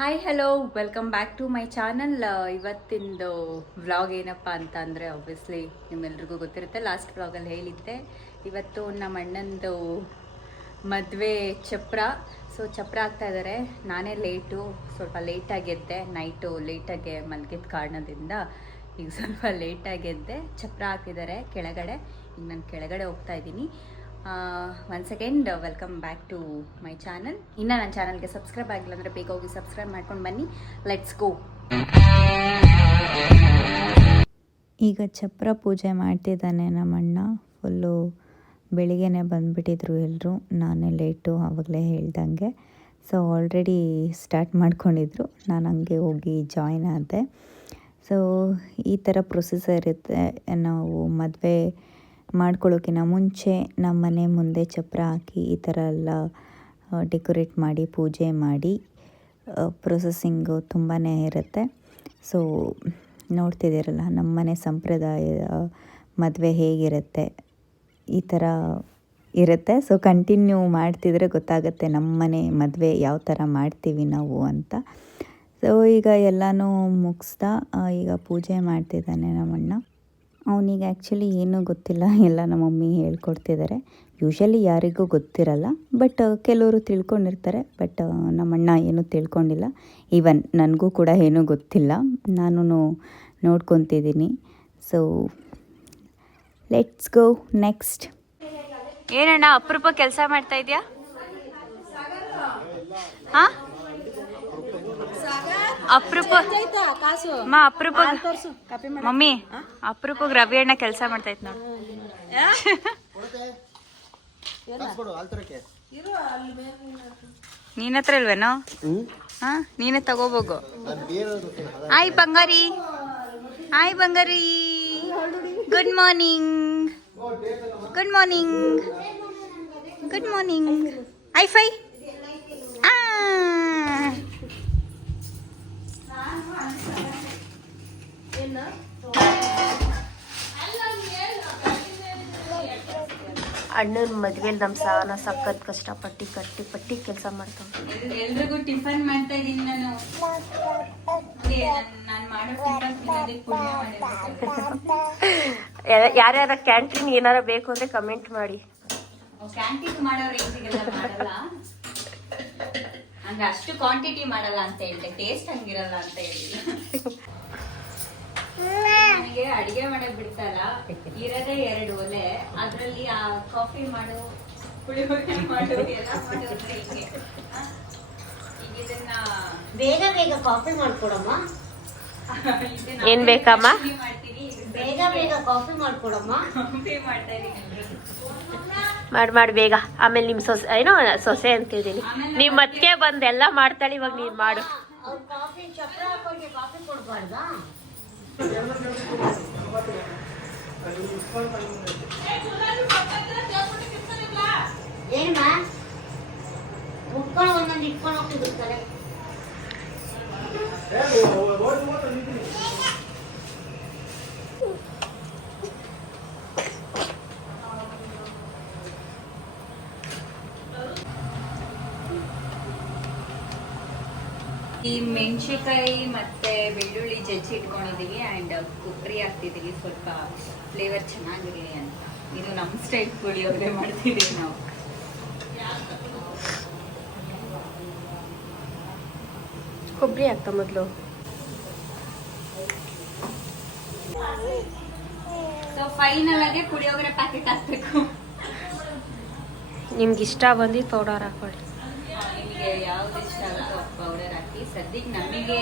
Hi hello welcome back to my channel. ಇವತ್ತಿಂದು vlog ಏನಪ್ಪ ಅಂತ ಅಂದರೆ ಆಬ್ವಿಯಸ್ಲಿ ನಿಮ್ಮೆಲ್ರಿಗೂ ಗೊತ್ತಿರುತ್ತೆ. ಲಾಸ್ಟ್ ವ್ಲಾಗಲ್ಲಿ ಹೇಳಿದ್ದೆ ಇವತ್ತು ನಮ್ಮ ಅಣ್ಣಂದು ಮದುವೆ ಚಪ್ರ. ಸೊ ಚಪ್ರ ಆಗ್ತಾ ಇದ್ದಾರೆ. ನಾನೇ ಸ್ವಲ್ಪ ಲೇಟಾಗಿ ಎದ್ದೆ. ನೈಟು ಲೇಟಾಗಿ ಮಲಗಿದ ಕಾರಣದಿಂದ ಈಗ ಸ್ವಲ್ಪ ಲೇಟಾಗಿ ಎದ್ದೆ. ಚಪ್ರ ಹಾಕಿದ್ದಾರೆ ಕೆಳಗಡೆ. ಈಗ ನಾನು ಕೆಳಗಡೆ ಹೋಗ್ತಾ ಇದ್ದೀನಿ. One second, welcome back to my channel. ಇನ್ನು ನನ್ನ ಚಾನಲ್ಗೆ ಸಬ್ಸ್ಕ್ರೈಬ್ ಆಗಿಲ್ಲ ಅಂದರೆ ಬೇಗ ಹೋಗಿ ಸಬ್ಸ್ಕ್ರೈಬ್ ಮಾಡ್ಕೊಂಡು ಬನ್ನಿ. Let's go. ಈಗ ಚಪ್ರ ಪೂಜೆ ಮಾಡ್ತಿದ್ದಾನೆ ನಮ್ಮಣ್ಣ. ಫುಲ್ಲು ಬೆಳಿಗ್ಗೆನೇ ಬಂದುಬಿಟ್ಟಿದ್ರು ಎಲ್ಲರೂ. ನಾನೇ ಲೇಟು ಆವಾಗಲೇ ಹೇಳ್ದಂಗೆ. ಸೊ ಆಲ್ರೆಡಿ ಸ್ಟಾರ್ಟ್ ಮಾಡ್ಕೊಂಡಿದ್ರು. ನಾನು ಹಂಗೆ ಹೋಗಿ ಜಾಯ್ನ್ ಆದೆ. ಸೊ ಈ ಥರ ಪ್ರೊಸೆಸರ್ ಇರುತ್ತೆ. ನಾವು ಮದುವೆ ಮಾಡ್ಕೊಳ್ಳೋಕ್ಕಿಂತ ಮುಂಚೆ ನಮ್ಮ ಮನೆ ಮುಂದೆ ಚಪ್ರ ಹಾಕಿ ಈ ಥರ ಎಲ್ಲ ಡೆಕೋರೇಟ್ ಮಾಡಿ ಪೂಜೆ ಮಾಡಿ ಪ್ರೊಸೆಸಿಂಗು ತುಂಬಾ ಇರುತ್ತೆ. ಸೊ ನೋಡ್ತಿದ್ದೀರಲ್ಲ ನಮ್ಮ ಮನೆ ಸಂಪ್ರದಾಯ ಮದುವೆ ಹೇಗಿರುತ್ತೆ, ಈ ಥರ ಇರುತ್ತೆ. ಸೊ ಕಂಟಿನ್ಯೂ ಮಾಡ್ತಿದ್ರೆ ಗೊತ್ತಾಗುತ್ತೆ ನಮ್ಮ ಮನೆ ಮದುವೆ ಯಾವ ಥರ ಮಾಡ್ತೀವಿ ನಾವು ಅಂತ. ಸೊ ಈಗ ಎಲ್ಲನೂ ಮುಗಿಸ್ದ. ಈಗ ಪೂಜೆ ಮಾಡ್ತಿದ್ದಾನೆ ನಮ್ಮಣ್ಣ. ಅವನಿಗೆ ಆ್ಯಕ್ಚುಲಿ ಏನೂ ಗೊತ್ತಿಲ್ಲ, ಎಲ್ಲ ನಮ್ಮ ಮಮ್ಮಿ ಹೇಳ್ಕೊಡ್ತಿದ್ದಾರೆ. ಯೂಶ್ವಲಿ ಯಾರಿಗೂ ಗೊತ್ತಿರಲ್ಲ, ಬಟ್ ಕೆಲವರು ತಿಳ್ಕೊಂಡಿರ್ತಾರೆ. ಬಟ್ ನಮ್ಮಣ್ಣ ಏನೂ ತಿಳ್ಕೊಂಡಿಲ್ಲ. ಈವನ್ ನನಗೂ ಕೂಡ ಏನೂ ಗೊತ್ತಿಲ್ಲ, ನಾನು ನೋಡ್ಕೊತಿದ್ದೀನಿ. So let's go next. ಏನಣ್ಣ ಅಪರೂಪ ಕೆಲಸ ಮಾಡ್ತಾ ಇದೆಯಾ? ಹಾಂ, ಅಪರೂಪ ಅಪರೂಪ ಮಮ್ಮಿ, ಅಪರೂಪಕ್ಕೆ ರವಿ ಅಣ್ಣ ಕೆಲಸ ಮಾಡ್ತಾ ಇತ್ತು ನೋಡಿ. ನೀನ್ ಹತ್ರ ಇಲ್ವೇನೋ? ಹಾ, ನೀನೇ ತಗೋಬೋಗು. ಆಯ್ ಬಂಗಾರಿ, ಆಯ್ ಬಂಗಾರಿ. Good morning, good morning, good morning. ಐ ಫೈ. ಅಣ್ಣನ ಮದ್ವೆಲಿ ನಮ್ಮ ಸಾನ ಸಖತ್ ಕಷ್ಟಪಟ್ಟು ಪಟ್ಟಿ ಕೆಲಸ ಮಾಡ್ತಾವೆ. ಎಲ್ರಿಗೂ ಟಿಫನ್ ಮಾಡ್ತಾ ಇದೀನಿ ನಾನು. ಯಾರ್ಯಾರ ಕ್ಯಾಂಟೀನ್ ಏನಾರ ಬೇಕು ಅಂದ್ರೆ ಕಮೆಂಟ್ ಮಾಡಿ. ಕ್ಯಾಂಟೀನ್ ಮಾಡೋ ರೇಂಜಿಗೆಲ್ಲ ಮಾಡಲ್ಲ, ಹಂಗ ಅಷ್ಟು ಕ್ವಾಂಟಿಟಿ ಮಾಡಲ್ಲ ಅಂತ ಹೇಳಿದೆ. ಟೇಸ್ಟ್ ಹಂಗಿರಲ್ಲ ಅಂತ ಹೇಳಿಲ್ಲ. ನನಗೆ ಅಡಿಗೆ ಮಾಡಕ್ ಬಿಡ್ತಲ್ಲ, ಇರೋದೇ 2 ಒಲೆ. ಅದ್ರಲ್ಲಿ ಆ ಕಾಫಿ ಮಾಡು, ಪುಳಿಯೋಗರೆ ಮಾಡು, ಎಲ್ಲ ಮಾಡೋದ್ರೆ ಹಿಂಗೆ. ಈಗ ಇದನ್ನ ಬೇಗ ಬೇಗ ಕಾಫಿ ಮಾಡ್ಕೊಡಮ್ಮ. ಏನ್ ಬೇಕಮ್ಮ? ಮಾಡ್ತೀನಿ. ಬೇಗ ಬೇಗ ಕಾಫಿ ಮಾಡ್ಕೊಡಮ್ಮ. ಕಾಫಿ ಮಾಡ್ತಾ ಇದೀನಿ. ಮಾಡಿ ಬೇಗ. ಆಮೇಲೆ ನಿಮ್ ಸೊಸೆ ಏನೋ ಸೊಸೆ ಅಂತಿದ್ದೀನಿ, ನಿಮ್ ಮತ್ಗೆ ಬಂದ್ ಎಲ್ಲ ಮಾಡ್ತಾಳೆ. ಇವಾಗ ನೀನ್ ಮಾಡು. ಅವ್ರು ಕಾಫಿ ಚಪ್ರ ಹಾಕೊಂಡ್ರೆ ಕಾಫಿ ಕೊಡ್ಬಾರ್ದಾ? ಏನಮ್ಮ ಮುಟ್ಕೊಂಡು ಒಂದೊಂದು ಇಟ್ಕೊಂಡು ಹೋಗ್ತಿರ್ತಾರೆ. ಈ ಮೆಣಸಿನಕಾಯಿ ಮತ್ತೆ ಬೆಳ್ಳುಳ್ಳಿ ಜಜ್ಜಿ ಇಟ್ಕೊಂಡಿದೀವಿ. ಅಂಡ್ ಕೊಬ್ಬರಿ ಹಾಕ್ತಿದೀವಿ ಸ್ವಲ್ಪ ಫ್ಲೇವರ್ ಚೆನ್ನಾಗಿರಲಿ ಅಂತ. ಇದು ನಮ್ಮ ಸ್ಟೈಲ್ ಪುಳಿಯೋಗರೆ ಮಾಡ್ತಿದೀವಿ ನಾವು. ಕೊಬ್ಬರಿ ಹಾಕ್ತಾ ಮೊದಲು. ಸೊ ಫೈನಲ್ ಆಗಿ ಪುಳಿಯೋಗರೆ ಪ್ಯಾಕೆಟ್ ಹಾಕ್ಬೇಕು. ನಿಮ್ಗೆ ಇಷ್ಟ ಬಂದು ಪೌಡರ್ ಹಾಕೊಳ್ಳಿ. ನಿಮಗೆ ಯಾವ್ದು ಇಷ್ಟ ಆಗುತ್ತೋ ಪೌಡರ್ ಹಾಕಿ. ಸದ್ಯಕ್ಕೆ ನಮಗೆ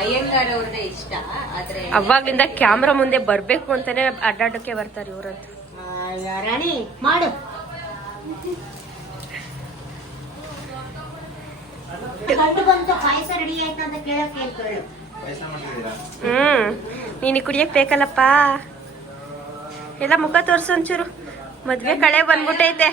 ಅಯ್ಯಂಗಾರ್ ಅವ್ರದ್ದೇ ಇಷ್ಟ. ಆದ್ರೆ ಅವಾಗ್ಲಿಂದ ಕ್ಯಾಮ್ರಾ ಮುಂದೆ ಬರ್ಬೇಕು ಅಂತಾನೆ ಅಡ್ಡಾಡಕ್ಕೆ ಬರ್ತಾರೆ ಇವ್ರಂತ. ರಾಣಿ ಮಾಡು. ಗಂಡು ಬಂತು, ಪಾಯಸ ರೆಡಿ ಆಯ್ತು ಅಂತ ಕೇಳಕ್ಕೆ ಹೇಳ್ಕೊಳ್ಳು. ನೀನು ಕುಡಿಯಕ್ ಬೇಕಲ್ಲಪ್ಪ. ಎಲ್ಲ ಮುಖ ತೋರ್ಸು ಒಂಚೂರು. ಮದ್ವೆ ಕಳೆ ಬಂದ್ಬಿಟ್ಟೈತೆ.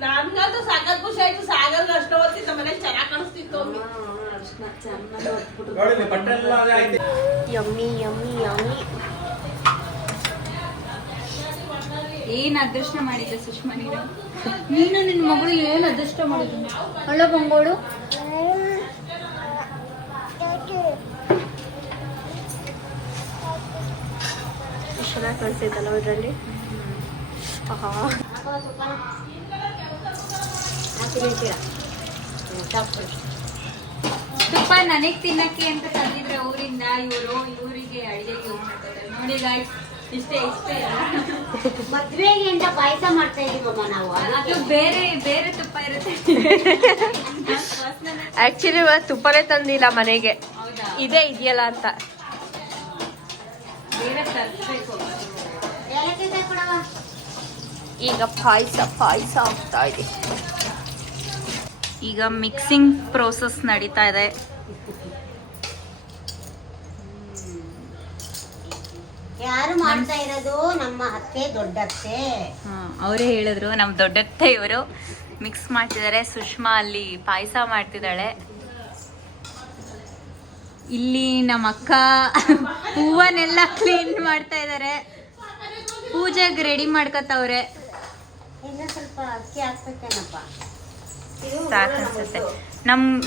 ನನ್ಗಂತೂ ಸಾಕಾಗ್ ಖುಷಿ ಆಯ್ತು. ಸಾಗರ್ಗ ಅಷ್ಟ ಓದ್ತಿದ್ದ ಮನೇಲಿ ಚೆನ್ನಾಗ್ ಕಾಣಿಸ್ತಿತ್ತು. Yummy yummy yummy. ಏನ್ ಅದೃಷ್ಟ ಮಾಡಿದ್ದೆ ಸುಷ್ಮಾ ನೀನು? ನೀನು ನಿನ್ನ ಮಗಳು ಏನ್ ಅದೃಷ್ಟ ಮಾಡಿದ್ದೆ? ಅಲ್ಲ ಬಂಗೋಳು ಚೆನ್ನಾಗಿ ಕಾಣಿಸ್ತೈತಲ್ಲ ಇದರಲ್ಲಿ. ತುಪ್ಪ ನನಗ್ ತಿನ್ನಕ್ಕೆ ಅಂತ ತಂದಿದ್ರೆ ಊರಿಂದ ಇವರಿಗೆ ಅಡಿಗೆಗೆ ಯೂಸ್ ಮಾಡ್ತಾರೆ ನೋಡಿ ಗಾಯ್ಸ್. ಇಷ್ಟೇ ಮದ್ವೆಗೆ ಅಂತ ಪಾಯಸ ಮಾಡ್ತಾ ಇದೀವಮ್ಮ ನಾವು. ಅದು ಬೇರೆ ಬೇರೆ ತುಪ್ಪ ಇರುತ್ತೆ. ಆಕ್ಚುಲಿ ತುಪ್ಪನೇ ತಂದಿಲ್ಲ ಮನೆಗೆ, ಹೌದಾ? ಇದೇ ಇದೆಯಲ್ಲ ಅಂತ. ಬೇರೆ ತರಿಸ್ಬೇಕು. ಏಲಕ್ಕಿ ಕೊಡವ. ಈಗ ಪಾಯಸ ಆಗ್ತಾ ಇದೆ. ಈಗ ಮಿಕ್ಸಿಂಗ್ ಪ್ರೋಸೆಸ್ ನಡೀತಾ ಇದೆ. ಯಾರು ಮಾಡ್ತಾ ಇರೋದು? ನಮ್ಮ ಅತ್ತೆ, ದೊಡ್ಡತ್ತೆ. ಅವರೇ ಹೇಳಿದ್ರು, ನಮ್ ದೊಡ್ಡತ್ತೆ ಇವರು ಮಿಕ್ಸ್ ಮಾಡ್ತಿದ್ದಾರೆ. ಸುಷ್ಮಾ ಅಲ್ಲಿ ಪಾಯಸ ಮಾಡ್ತಿದ್ದಾಳೆ. ಇಲ್ಲಿ ನಮ್ಮ ಅಕ್ಕ ಹೂವನ್ನೆಲ್ಲ ಕ್ಲೀನ್ ಮಾಡ್ತಾ ಇದ್ದಾರೆ. ಪೂಜೆಗೆ ರೆಡಿ ಮಾಡ್ಕೊತವ್ರೆ. ಇನ್ನು ಸ್ವಲ್ಪ ಅಕ್ಕಿ ಹಾಕ್ಬೇಕೇನಪ್ಪ. ಸಾಕನ್ಸುತ್ತೆ.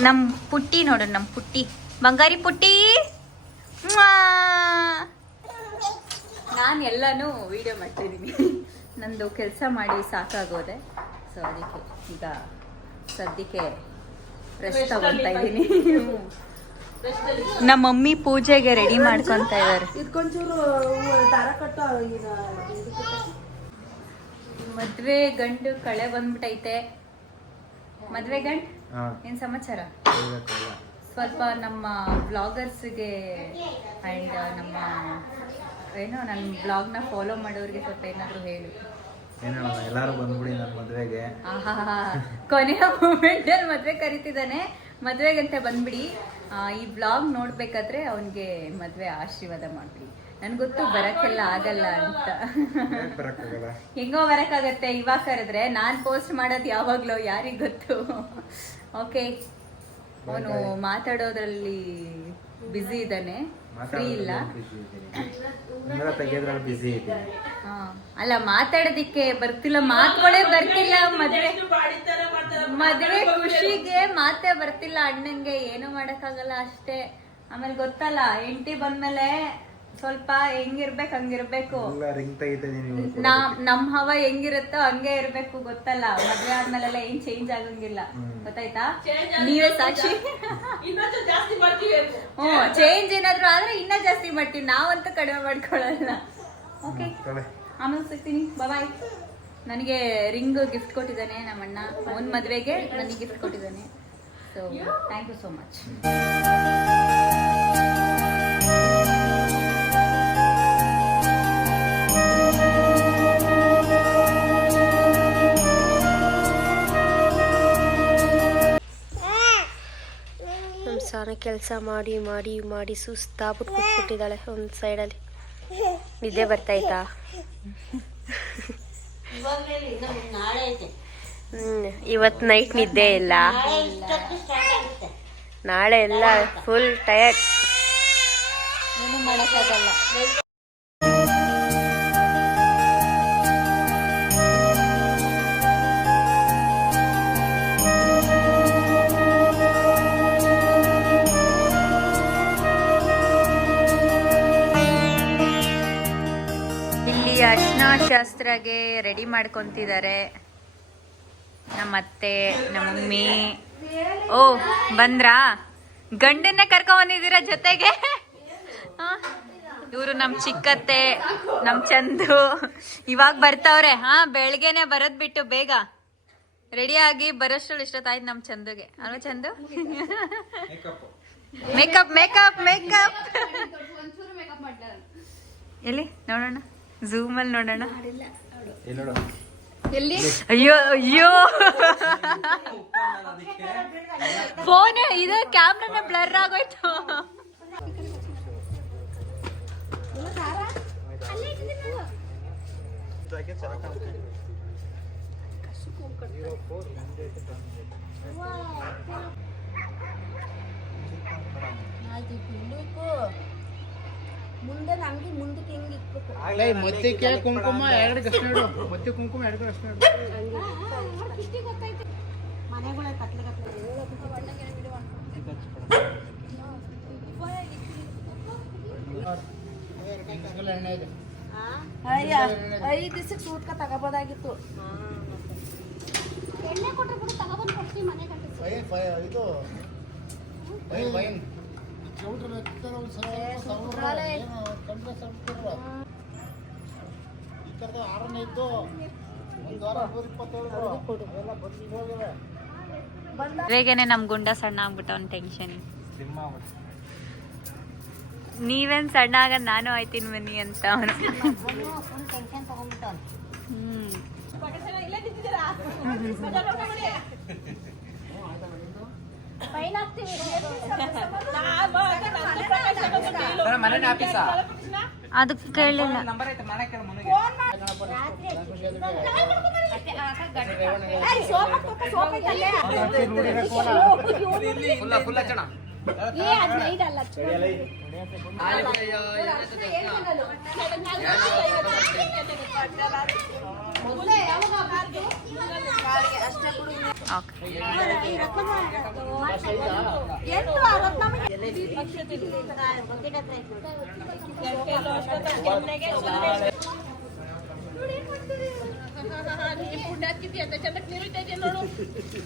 ನಮ್ ಪುಟ್ಟಿ ನೋಡು, ನಮ್ ಪುಟ್ಟಿ ಬಂಗಾರಿ ಪುಟ್ಟಿ. ನಾನು ಎಲ್ಲಾನು ವಿಡಿಯೋ ಮಾಡ್ತಾ ಇದ್ದೀನಿ. ನಂದು ಕೆಲಸ ಮಾಡಿ ಸಾಕಾಗೋದೆ. ಸೊ ಅದಕ್ಕೆ ಈಗ ಸದ್ಯಕ್ಕೆ ರೆಸ್ಟ್ ತಗೊಳ್ತಾ ಇದ್ದೀನಿ. ನಮ್ಮ ಮಮ್ಮಿ ಪೂಜೆಗೆ ರೆಡಿ ಮಾಡ್ಕೊಂತ ಇದ್ದಾರೆ. ಮದ್ವೆ ಗಂಡು ಕಳೆ ಬಂದ್ಬಿಟ್ಟೈತೆ. ಮದ್ವೆ ಗಂಡ್ ಏನ್ ಸಮಾಚಾರ? ಸ್ವಲ್ಪ ನಮ್ಮ ಬ್ಲಾಗರ್ಸ್ಗೆ ಅಂಡ್ ನಮ್ಮ ಏನೋ ನನ್ನ ಬ್ಲಾಗ್ನ ಫಾಲೋ ಮಾಡೋರಿಗೆ ಸ್ವಲ್ಪ ಏನಾದ್ರು ಹೇಳು. ಎಲ್ಲಾರು ಬಂದ್ಬಿಡಿ ನನ್ನ ಮದ್ವೆಗೆ. ಕೊನೆಯ ಮೂಮೆಂಟಲ್ಲಿ ಮದ್ವೆ ಕರಿತಿದ್ದಾನೆ. ಮದ್ವೆಗಂತೆ ಬಂದ್ಬಿಡಿ. ಈ ಬ್ಲಾಗ್ ನೋಡ್ಬೇಕಾದ್ರೆ ಅವನಿಗೆ ಮದ್ವೆ ಆಶೀರ್ವಾದ ಮಾಡ್ಬಿಡಿ. ನನ್ಗೆ ಗೊತ್ತು ಬರಕ್ಕೆಲ್ಲ ಆಗಲ್ಲ ಅಂತ. ಹೆಂಗೋ ಬರಕ್ಕಾಗತ್ತೆ. ಇವಾಗ ಕರೆದ್ರೆ ನಾನ್ ಪೋಸ್ಟ್ ಮಾಡೋದು ಯಾವಾಗ್ಲೋ ಯಾರಿಗ್ ಗೊತ್ತು. ಓಕೆ, ಅವನು ಮಾತಾಡೋದ್ರಲ್ಲಿ ಬ್ಯುಸಿ ಇದ್ದಾನೆ, ಫ್ರೀ ಇಲ್ಲ. ಅಲ್ಲ, ಮಾತಾಡೋದಿಕ್ಕೆ ಬರ್ತಿಲ್ಲ, ಮಾತುಗಳೇ ಬರ್ತಿಲ್ಲ. ಮದ್ವೆ ಖುಷಿಗೆ ಮಾತೇ ಬರ್ತಿಲ್ಲ ಅಣ್ಣಂಗೆ. ಏನು ಮಾಡಕ್ಕಾಗಲ್ಲ ಅಷ್ಟೇ. ಆಮೇಲೆ ಗೊತ್ತಲ್ಲ, ಹೆಂಡತಿ ಬಂದ್ಮೇಲೆ ಸ್ವಲ್ಪ ಹೆಂಗಿರ್ಬೇಕು ಹಂಗಿರ್ಬೇಕು. ನಮ್ ಹವ ಹೆಂಗಿರುತ್ತೋ ಹಂಗೆ ಇರ್ಬೇಕು, ಗೊತ್ತಲ್ಲ. ಮದ್ವೆ ಆದ್ಮೇಲೆಲ್ಲ ಏನ್ ಚೇಂಜ್ ಆಗಂಗಿಲ್ಲ, ಗೊತ್ತಾಯ್ತಾ? ನೀವೇ ಸಾಕ್ಷಿ. ಚೇಂಜ್ ಏನಾದ್ರು ಆದ್ರೆ ಇನ್ನ ಜಾಸ್ತಿ ಮಾಡ್ತೀವಿ, ನಾವಂತೂ ಕಡಿಮೆ ಮಾಡ್ಕೊಳಲ್ಲ. ಓಕೆ, ಆಮೇಲೆ ಸಿಗ್ತೀನಿ, ಬಾಯ್. ನನಗೆ ರಿಂಗ್ ಗಿಫ್ಟ್ ಕೊಟ್ಟಿದ್ದಾನೆ ನಮ್ಮಣ್ಣ. ಅವನ ಮದ್ವೆಗೆ ನನಗೆ ಗಿಫ್ಟ್ ಕೊಟ್ಟಿದ್ದಾನೆ. So thank you so much. ಸಾನ ಕೆಲಸ ಮಾಡಿ ಮಾಡಿ ಮಾಡಿ ಸುಸ್ತಾಗ್ಬಿಟ್ಟು ಕೂತ್ಬಿಟ್ಟಿದ್ದಾಳೆ ಒಂದು ಸೈಡಲ್ಲಿ. ನಿದ್ದೆ ಬರ್ತಾಯ್ತಾ? ಇವತ್ತು ನೈಟ್ ನಿದ್ದೆ ಇಲ್ಲ. ನಾಳೆ ಎಲ್ಲ ಫುಲ್ ಟಯರ್ಡ್. ಏನು ಮಾಡೋಕ್ಕಾಗಲ್ಲ. ಅರ್ಶಿನ ಶಾಸ್ತ್ರಗೆ ರೆಡಿ ಮಾಡ್ಕೊಂತಿದ್ದಾರೆ ನಮ್ಮ ಅತ್ತೆ, ನಮ್ಮ ಮಮ್ಮಿ. ಓ, ಬಂದ್ರಾ? ಗಂಡನ್ನೇ ಕರ್ಕೊಂಬಂದಿದ್ದೀರಾ ಜೊತೆಗೆ? ಇವರು ನಮ್ಮ ಚಿಕ್ಕತ್ತೆ, ನಮ್ಮ ಚಂದು ಇವಾಗ ಬರ್ತವ್ರೆ. ಬೆಳಗ್ಗೆನೆ ಬರೋದ್ ಬಿಟ್ಟು ಬೇಗ ರೆಡಿ ಆಗಿ ಬರೋಷ್ಟ್ರಲ್ಲಿ ಇಷ್ಟೊತ್ತಾಯ್ತು ನಮ್ಮ ಚಂದುಗೆ. ಅಲ್ವಾ ಚಂದು? ಮೇಕಪ್ ಮೇಕಪ್ ಮೇಕಪ್ ಎಲ್ಲಿ ನೋಡೋಣ, ಝೂಮ್ ಅಲ್ಲಿ ನೋಡೋಣ. ಎಲ್ಲಿ? ಅಯ್ಯೋ ಅಯ್ಯೋ, ಫೋನ್ ಇದು ಕ್ಯಾಮ್ರಾನ ಬ್ಲರ್ ಆಗೋಯ್ತು. ಮುಂದೆ ನಮ್ಗೆ ಮುಂದಕ್ಕೆ ಹಿಂಗೆ ಇಕ್ಬೇಕು. ಮೊತ್ತಿಗೆ ಕುಂಕುಮ ಎರಡು ಅಷ್ಟು ನೋಡು. ಮೊತ್ತಿ ಕುಂಕುಮ ಎರಡು ಅಷ್ಟು ನೋಡು. ಗೊತ್ತೈತೆ ಮನೆಗಳ ಕತ್ಲೆ ಎಣ್ಣೆ ಇದೆ. 5 ದಿವಸಕ್ಕೆ ಸೂಟ್ಕ ತಗೋಬೋದಾಗಿತ್ತು. ಎಣ್ಣೆ ಕೊಟ್ಟರೆ ಕೂಡ ತಗೊಬಂದು ಕೊಡ್ತೀವಿ ಮನೆ ಗಂಟೆ. ಇದು ವೈನ್ ಈ ಥರದ ಆರನೇ ಇದ್ದು ಒಂದು ವಾರ 127 ಎಲ್ಲ ಬಂದು ಹೋಗಿವೆ. ಬೇಗನೆ ನಮ್ಮ ಗುಂಡ ಸಣ್ಣ ಆಗ್ಬಿಟ್ಟ ಒಂದು ಟೆನ್ಷನ್. ನೀವೇನ್ ಸಣ್ಣ ಆಗ ನಾನು ಆಯ್ತೀನಿ ಬನ್ನಿ ಅಂತ ಅವನು. ಫುಲ್ ಟೆನ್ಷನ್ ತಗೊಂಡ್ಬಿಟ್ಟು ಫೈನ್ ಹಾಕ್ತೀವಿ. ಅದಕ್ಕೆ ಕೇಳಲಿಲ್ಲ.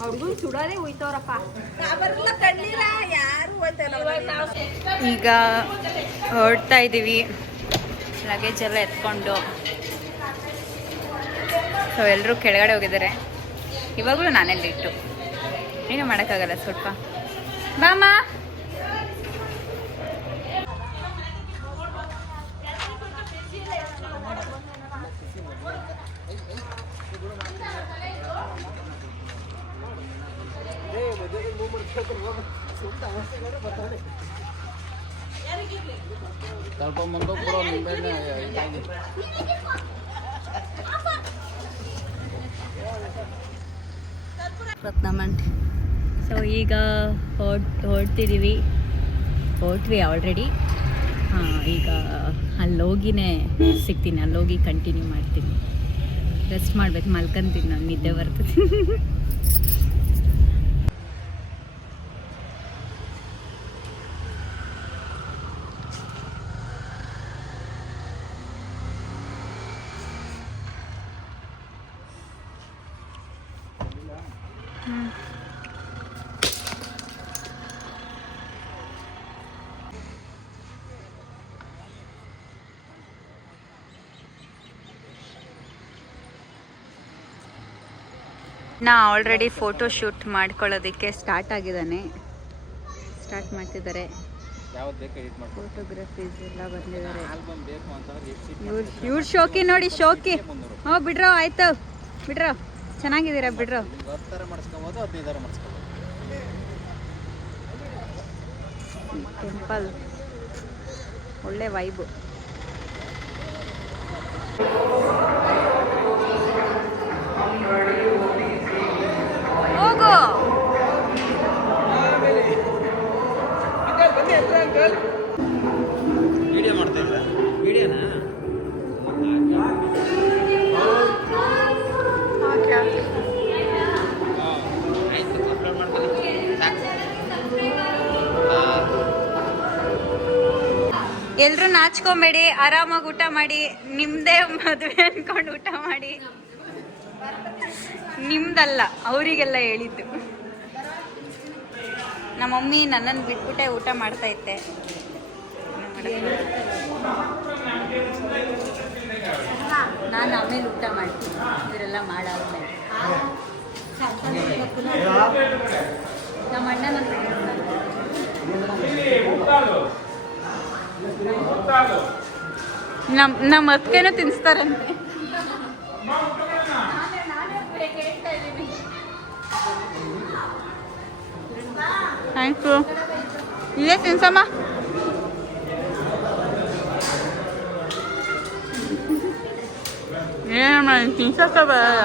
ಅವ್ರಿಗೂ ಸುಡಾರೆ ಹೋಯ್ತವ್ರಪ್ಪ. ಯಾರು ಈಗ ಹೊರಡ್ತಾ ಇದ್ದೀವಿ ಲಗೇಜ್ ಎಲ್ಲ ಎತ್ಕೊಂಡು. ಸೊ ಎಲ್ಲರೂ ಕೆಳಗಡೆ ಹೋಗಿದ್ದಾರೆ. ಇವಾಗಲೂ ನಾನೇ ಲೇಟು, ಏನೂ ಮಾಡೋಕ್ಕಾಗಲ್ಲ. ಸ್ವಲ್ಪ ಬಾಮ. ಸ್ವಲ್ಪ ಮುಂದೆ ಕೂಡ ನಿಂಬೆಣ್ಣೆ ಸೊ ಈಗ ಹೊರಡ್ತಿದ್ದೀವಿ. ಹೊರಟ್ವಿ ಆಲ್ರೆಡಿ. ಈಗ ಅಲ್ಲೋಗಿನೇ ಸಿಗ್ತೀನಿ, ಅಲ್ಲೋಗಿ ಕಂಟಿನ್ಯೂ ಮಾಡ್ತೀನಿ. ರೆಸ್ಟ್ ಮಾಡ್ಬೇಕು, ಮಲ್ಕೊಂತೀನಿ, ನಾನು ನಿದ್ದೆ ಬರ್ತದೆ. ನಾ ಆಲ್ರೆಡಿ ಫೋಟೋ ಶೂಟ್ ಮಾಡ್ಕೊಳ್ಳೋದಕ್ಕೆ ಸ್ಟಾರ್ಟ್ ಮಾಡ್ತಿದ್ದಾರೆ. ಫೋಟೋಗ್ರಫೀಸ್ ಎಲ್ಲ ಬಂದಿದ್ದಾರೆ. ಇವ್ರ ಶೋಕಿ ನೋಡಿ, ಶೋಕಿ. ಬಿಡ್ರೋ, ಆಯ್ತು ಬಿಡ್ರೋ, ಚೆನ್ನಾಗಿದ್ದೀರಾ ಬಿಡ್ರೋ. ಟೆಂಪಲ್ ಒಳ್ಳೆ ವೈಬು. ಹೋಗು. ವಿಡಿಯೋ ಮಾಡ್ತಾ ಇದ್ರ? ವಿಡಿಯೋನಾ? ಆಯ್ತು, ಅಪ್ಲೋಡ್ ಮಾಡ್ಕೊಳ್ಳಿ. ಎಲ್ರು ನಾಚ್ಕೊಂಬೇಡಿ, ಆರಾಮಾಗಿ ಊಟ ಮಾಡಿ. ನಿಮ್ದೇ ಮದುವೆ ಅನ್ಕೊಂಡು ಊಟ ಮಾಡಿ, ನಿಮ್ದಲ್ಲ, ಅವರಿಗೆಲ್ಲ ಹೇಳಿದ್ದು. ನಮ್ಮ ಮಮ್ಮಿ ನನ್ನನ್ನು ಬಿಟ್ಬಿಟ್ಟೆ ಊಟ ಮಾಡ್ತಾ ಇದ್ದೆ. ನಾನು ಆಮೇಲೆ ಊಟ ಮಾಡ್ತೀನಿ, ಇವರೆಲ್ಲ ಮಾಡಾದ್ಮೇಲೆ. ನಮ್ಮ ಅಣ್ಣನ ನಮ್ಮ ಅತ್ತಿಗೆನೂ ತಿನ್ನಿಸ್ತಾರಂತೆ. ಥ್ಯಾಂಕ್ಸು. ಇದೇ ತಿನ್ಸಮ್ಮ. ಏನಮ್ಮ ತಿನ್ಸಕ್ಕ ಬರಲ್ಲ.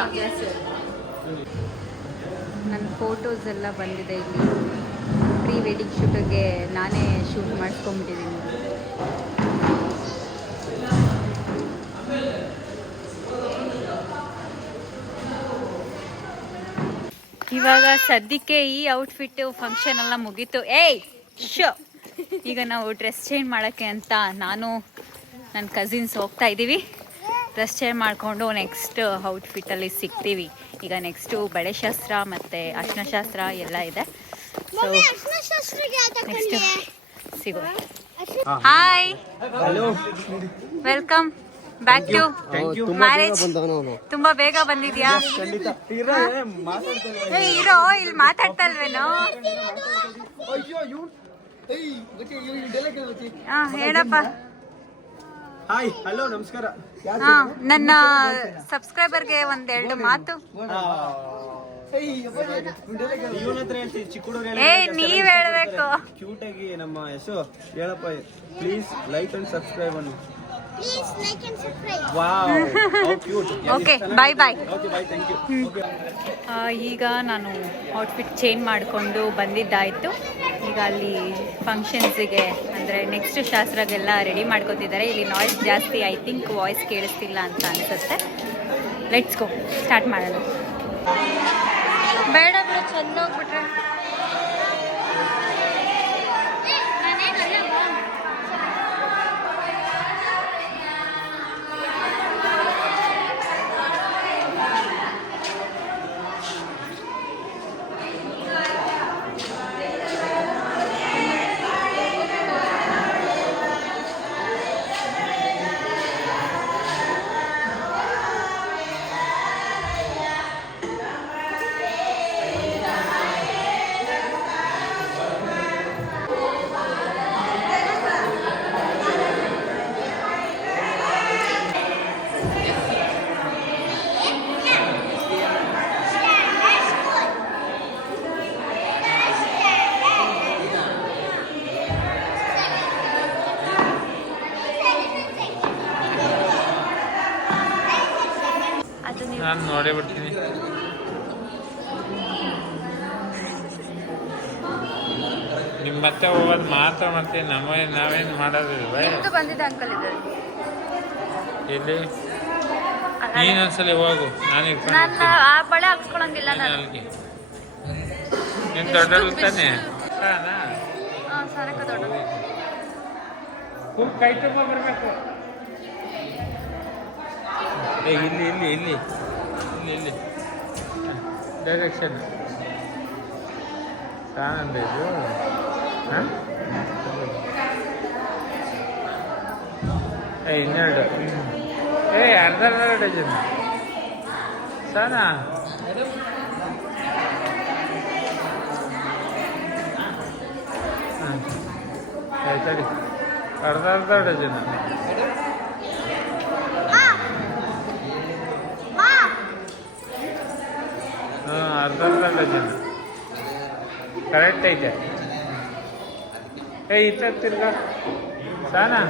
ನನ್ನ ಫೋಟೋಸ್ ಎಲ್ಲ ಬಂದಿದೆ ಇಲ್ಲಿ. ಪ್ರೀ ವೆಡ್ಡಿಂಗ್ ಶೂಟಿಗೆ ನಾನೇ ಶೂಟ್ ಮಾಡಿಸ್ಕೊಂಬಿಟ್ಟಿದ್ದೀನಿ. ಇವಾಗ ಸದ್ಯಕ್ಕೆ ಈ ಔಟ್ಫಿಟ್ಟು ಫಂಕ್ಷನ್ ಎಲ್ಲ ಮುಗೀತು. ಏಯ್ ಶೋ, ಈಗ ನಾವು ಡ್ರೆಸ್ ಚೇಂಜ್ ಮಾಡೋಕ್ಕೆ ಅಂತ ನಾನು ನನ್ನ ಕಸಿನ್ಸ್ ಹೋಗ್ತಾ ಇದ್ದೀವಿ. ಡ್ರೆಸ್ ಚೇಂಜ್ ಮಾಡಿಕೊಂಡು ನೆಕ್ಸ್ಟ್ ಔಟ್ಫಿಟ್ಟಲ್ಲಿ ಸಿಗ್ತೀವಿ. ಈಗ ನೆಕ್ಸ್ಟು ಬಳೆ ಶಾಸ್ತ್ರ ಮತ್ತು ಅರ್ಶಿನ ಶಾಸ್ತ್ರ ಎಲ್ಲ ಇದೆ. ಸೊ ನೆಕ್ಸ್ಟ್ ಸಿಗೋಣ. Hi, welcome back to marriage. ತುಂಬಾ ಬೇಗ ಬಂದಿದ್ಯಾ? ಇರೋ, ಇಲ್ಲಿ ಮಾತಾಡ್ತಾ ಇಲ್ವೇನೋ? ಹೇಳಪ್ಪ. ಹಾಯ್, ಹಲೋ, ನಮಸ್ಕಾರ. ನನ್ನ ಸಬ್ಸ್ಕ್ರೈಬರ್ಗೆ ಒಂದೆರಡು ಮಾತು. ನೀವ್ ಹೇಳ್ಬೇಕು. ಕ್ಯೂಟ್ ಆಗಿ ನಮ್ಮ ಯಶು ಹೇಳಪ್ಪ. ಪ್ಲೀಸ್ ಲೈಕ್ ಅಂಡ್ ಸಬ್ಸ್ಕ್ರೈಬ್ ಅನ್ನು. Okay, bye bye. Thank you. ಈಗ ನಾನು ಔಟ್ಫಿಟ್ ಚೇಂಜ್ ಮಾಡಿಕೊಂಡು ಬಂದಿದ್ದಾಯಿತು. ಈಗ ಅಲ್ಲಿ ಫಂಕ್ಷನ್ಸಿಗೆ ಅಂದರೆ ನೆಕ್ಸ್ಟ್ ಶಾಸ್ತ್ರಗೆಲ್ಲ ರೆಡಿ ಮಾಡ್ಕೊತಿದ್ದಾರೆ. ಇಲ್ಲಿ ನಾಯ್ಸ್ ಜಾಸ್ತಿ, ಐ ಥಿಂಕ್ ವಾಯ್ಸ್ ಕೇಳಿಸ್ತಿಲ್ಲ ಅಂತ ಅನಿಸುತ್ತೆ. ಲೆಟ್ಸ್ ಗೋ, ಸ್ಟಾರ್ಟ್ ಮಾಡೋಣ. ಬೇಡ ಬೇಡ, ಚೆಂದ ಹೋಗ್ಬಿಟ್ರೆ. ನಾನು ನೋಡೇ ಬಿಡ್ತೀನಿ. ನಿಮ್ಮ ಮತ್ತೆ ಹೋಗೋದು ಮಾತ್ರ ಮಾಡ್ತೀನಿ. ನಾವೇನು ಮಾಡೋದಿಲ್ವೇ? ಬಂದಿದ್ದ ಅಂಕಲ್ ಇದ್ದಾರೆ. ಎಲ್ಲಿ? ನೀನೊಂದ್ಸಲಿ ಹೋಗು, ನಾನು ಆ ಬಳೆ ಹಾಕ್ಸ್ಕೊಳಂಗಿಲ್ಲ ನಾನು. ಅಲ್ಲಿಗೆ ನೀನು ದೊಡ್ಡಳು ತಾನೆ? ಸರಕ ದೊಡ್ಡ ಕೈ ತುಂಬ ಬರಬೇಕು. ಇಲ್ಲಿ ಇಲ್ಲಿ ಇಲ್ಲಿ ಇಲ್ಲಿ ಇಲ್ಲಿ ಡೈರೆಕ್ಷನ್ ಸಾನಂದ ಇದು. ಹಾಂ, ಇನ್ನೆರಡು. ಅರ್ಧ ಡಜನ್ ಸಾನಾ. ಹಾಂ, ಸರಿ, ಅರ್ಧ ಡಜನ್. ಅರ್ಧ ಡಜನ್ ಕರೆಕ್ಟ್ ಐತೆ. ಇತ್ತ ತಿರ್ಗ ಸಾನಾ.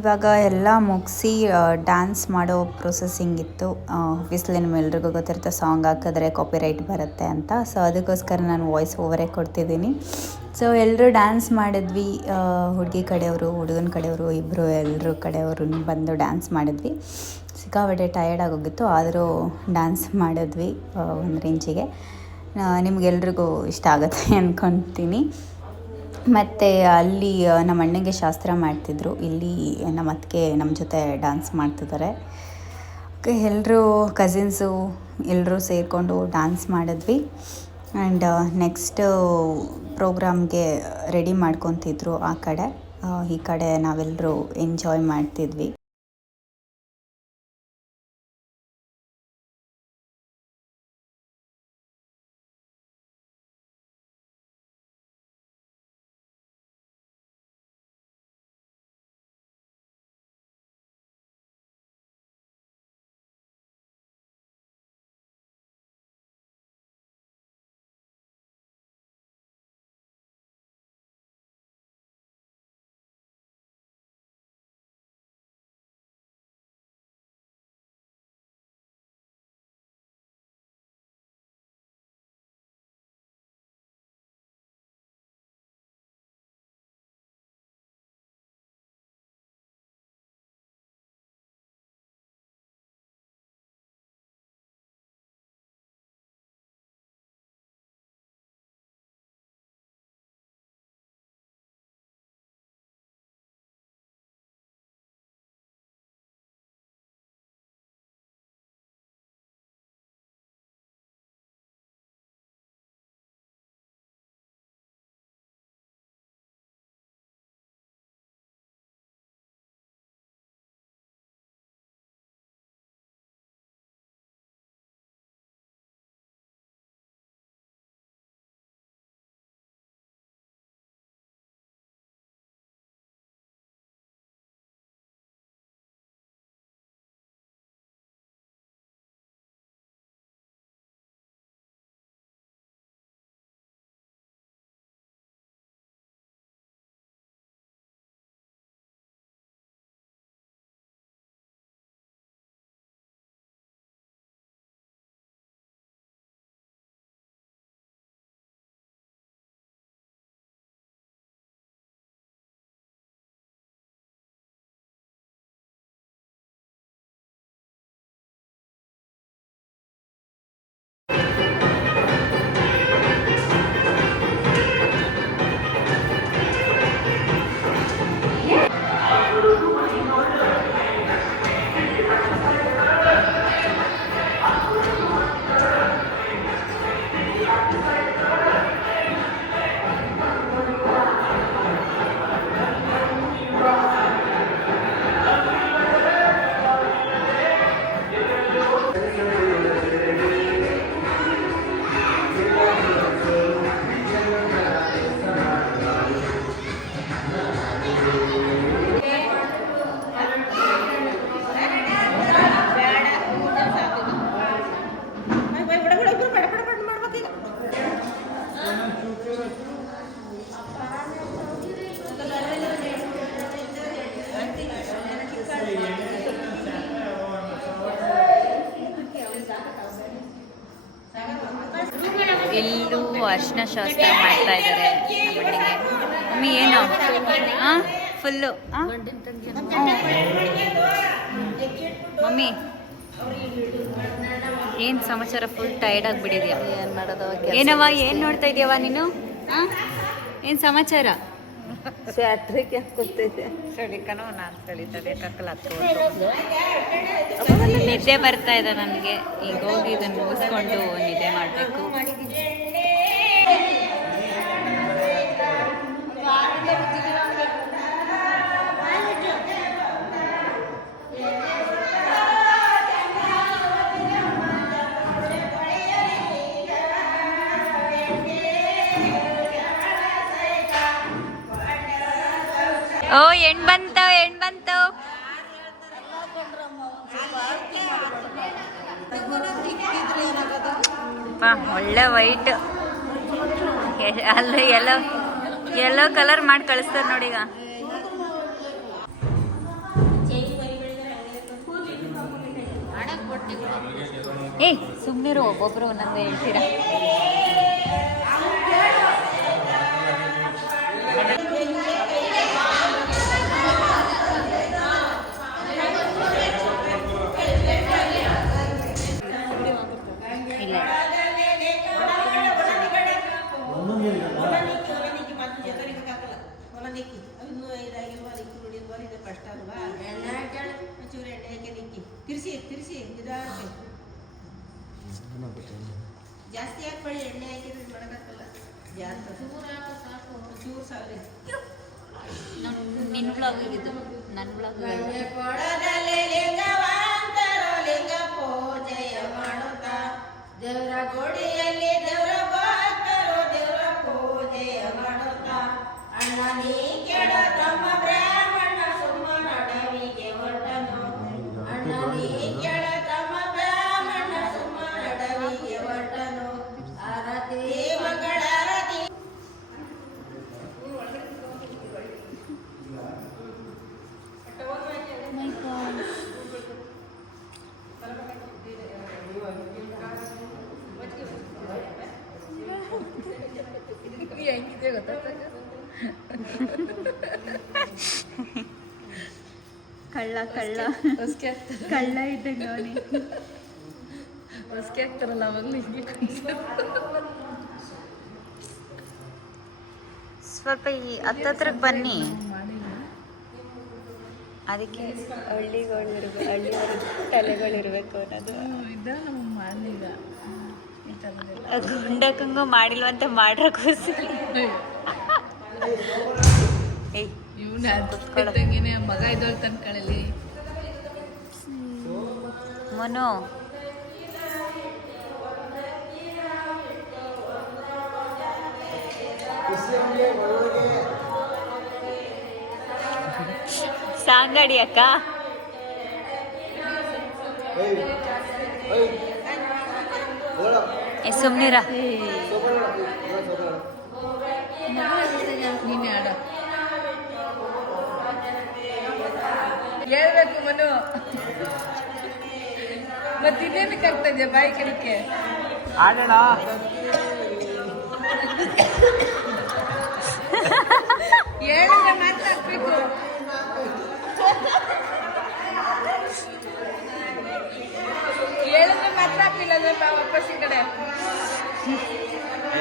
ಇವಾಗ ಎಲ್ಲ ಮುಗಿಸಿ ಡ್ಯಾನ್ಸ್ ಮಾಡೋ ಪ್ರೊಸೆಸಿಂಗ್ ಇತ್ತು. ಆಬ್ವಿಯಸ್ಲಿ ನಿಮ್ಮೆಲ್ರಿಗೂ ಗೊತ್ತಿರುತ್ತೆ ಸಾಂಗ್ ಹಾಕಿದ್ರೆ ಕಾಪಿರೈಟ್ ಬರುತ್ತೆ ಅಂತ. ಸೊ ಅದಕ್ಕೋಸ್ಕರ ನಾನು ವಾಯ್ಸ್ ಓವರೇ ಕೊಡ್ತಿದ್ದೀನಿ. ಸೊ ಎಲ್ಲರೂ ಡ್ಯಾನ್ಸ್ ಮಾಡಿದ್ವಿ. ಹುಡುಗಿ ಕಡೆಯವರು, ಹುಡುಗನ ಕಡೆಯವರು ಇಬ್ಬರು, ಎಲ್ಲರೂ ಕಡೆಯವರು ಬಂದು ಡ್ಯಾನ್ಸ್ ಮಾಡಿದ್ವಿ. ಸಿಕ್ಕಾಪಟ್ಟೆ ಟಯರ್ಡ್ ಆಗೋಗಿತ್ತು, ಆದರೂ ಡ್ಯಾನ್ಸ್ ಮಾಡಿದ್ವಿ ಒಂದು ರೇಂಜಿಗೆ. ನಿಮಗೆಲ್ರಿಗೂ ಇಷ್ಟ ಆಗುತ್ತೆ ಅಂದ್ಕೊತೀನಿ. ಮತ್ತು ಅಲ್ಲಿ ನಮ್ಮ ಅಣ್ಣಂಗೆ ಶಾಸ್ತ್ರ ಮಾಡ್ತಿದ್ರು, ಇಲ್ಲಿ ನಮ್ಮ ಅತ್ತಿಗೆ ನಮ್ಮ ಜೊತೆ ಡ್ಯಾನ್ಸ್ ಮಾಡ್ತಿದ್ದಾರೆ. ಓಕೆ, ಎಲ್ಲರೂ ಕಸಿನ್ಸು ಎಲ್ಲರೂ ಸೇರಿಕೊಂಡು ಡ್ಯಾನ್ಸ್ ಮಾಡಿದ್ವಿ. ಆ್ಯಂಡ್ ನೆಕ್ಸ್ಟ್ ಪ್ರೋಗ್ರಾಮ್ಗೆ ರೆಡಿ ಮಾಡ್ಕೊತಿದ್ರು ಆ ಕಡೆ. ಈ ಕಡೆ ನಾವೆಲ್ಲರೂ ಎಂಜಾಯ್ ಮಾಡ್ತಿದ್ವಿ. ಎಲ್ಲೂ ಅರಿಶಿನ ಶಾಸ್ತ್ರ ಮಾಡ್ತಾ ಇದ್ದಾರೆ ನಮ್ಮಣ್ಣಿಗೆ. ಮಮ್ಮಿ ಏನು ಫುಲ್ಲು ಮಮ್ಮಿ ಏನು ಸಮಾಚಾರ? ಫುಲ್ ಟಯರ್ಡ್ ಆಗಿಬಿಟ್ಟಿದ್ಯಾ? ಏನು ಮಾಡೋದು? ಏನವ್ವ, ಏನು ನೋಡ್ತಾ ಇದೆಯವ ನೀನು? ಏನು ಸಮಾಚಾರ? ಸ್ಯಾಟ್ರಿಕ್ ಹಾಕ್ಕೊತೈತೆ ಸಳಿಕನೋ ನಾನು ಸಳಿತದೆ ನಿದ್ದೆ ಬರ್ತಾ ಇದೆ ನನಗೆ. ಈಗ ಹೋಗಿ ಇದನ್ನು ಮುಗಿಸ್ಕೊಂಡು ನಿದ್ದೆ ಮಾಡಬೇಕು. ಓ ಹೆಣ್ ಬಂತವ್ ಹೆಣ್ ಬಂತವ್. ಒಳ್ಳೆ ವೈಟ್ ಅಲ್ಲಿ ಎಲ್ಲೋ ಕಲರ್ ಮಾಡಿ ಕಳಿಸ್ತಾರೆ ನೋಡಿ. ಈಗ ಏಯ್ ಸುಮ್ಮನಿರು, ಒಬ್ಬೊಬ್ರು ಒಂದೊಂದು ಹೇಳ್ತೀರಾ. ಇಲ್ಲ ತಿರ್ಸಿ ಜಾಸ್ತಿ ಹಾಕ್ಬೇಡಿ, ಎಣ್ಣೆ ಹಾಕಿದ್ರೆ ಮಾಡಕ್ಕಾಗಲ್ಲ. ಜಾಸ್ತಿ ಚೂರು ಸಾಕ್ರಿ. ನಿನ್ನ ಬ್ಲಾಗ್ ಇದು, ನನ್ನ ಬ್ಲಾಗ್ ಲಿಂಗ ಪೂಜೆಯ ಮಾಡುತ್ತಾ ದೇವರ ಗುಡಿಯಲ್ಲಿ ದೇವರ ಭಕ್ತರು ದೇವರ ಪೂಜೆಯ ಮಾಡುತ್ತಾ ಅಣ್ಣ ನೀ ಕೆಳ ತಮ್ಮ ಬ್ರಾಹ್ಮಣ ಸುಮ್ಮನಡವಿಗೆ ಹೊರಟನು. ಅಣ್ಣ ನೀ ಕೆಳ ತಮ್ಮ ಬ್ರಾಹ್ಮಣ ಸುಮ್ಮನಡವಿಗೆ ಹೊರಟನು. ಆರತಿ ಮಂಗಳಾರತಿ. ಕಳ್ಳ ಕಳ್ಳ ಇದ್ದಂಗೆ ಅವನೇ. ಆಗ್ತಾರಲ್ಲ ಅವಾಗಲೂ ಹಿಂಗೆ ಸ್ವಲ್ಪ ಈ ಹತ್ತತ್ರಕ್ಕೆ ಬನ್ನಿ. ಅದಕ್ಕೆ ಹಳ್ಳಿಯವ್ರ ತಲೆಗಳಿರ್ಬೇಕು ಅನ್ನೋದು. ಗುಂಡಕ್ಕಂಗೂ ಮಾಡಿಲ್ವಂತ ಮಾಡ್ರ ಕೂಸಿ. ಮಗ ಇದ್ದವ್ರು ತಂದ್ಕೊಳ್ಳಿ. ಮನು ಸಾಂಗಡಿ ಅಕ್ಕ. ಸುಮ್ನಿರ. ನೀನೆ ಆಡ ಹೇಳ್ಬೇಕು ಮನು. ಮತ್ತಿನ್ನೇನಕ್ಕೆ ಆಗ್ತಾ ಇದೆಯಾ ಬಾಯಿ ಕಡಿಕೆ? ಆಡೋಣ. ಹೇಳಿದ್ರೆ ಮಾತ್ರ ಹಾಕ್ಬೇಕು. ಹೇಳಿದ್ರೆ ಮಾತ್ರ ಹಾಕಿಲ್ಲ ಅಂದ್ರೆ ವಾಪಸ್ ಈ ಕಡೆ.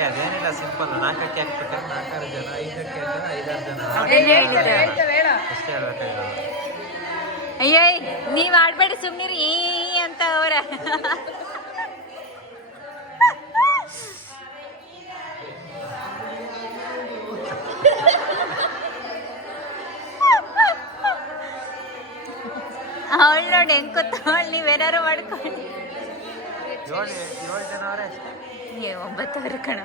ಅದೇನಿಲ್ಲ, ಸಿಂಪಲ್. 4 ಅಕ್ಕಿ ಹಾಕ್ಬೇಕಾ? 4 ಜನ, 5 ಅಕ್ಕಿ ಹಾಕಿದ್ರೆ 5-6 ಜನ ಹೇಳ್ತಾರೆ ಹೇಳ. ಅಷ್ಟೇ ಹೇಳ್ಬೇಕಾಗಿಲ್ಲ. ಅಯ್ಯೋ ನೀವ್ ಆಡ್ಬೇಡಿ, ಸುಮ್ನಿರಿ ಈ ಅಂತ ಅವ್ರ. ಅವಳು ನೋಡಿ ಹೆಂಗ್ ಕೂತವಳು. ನೀವೇನಾರು ಮಾಡ್ಕೊಂಡು. 7 ಜನ ಅವರೇ ಅಷ್ಟೇ. 9 ಕಣ.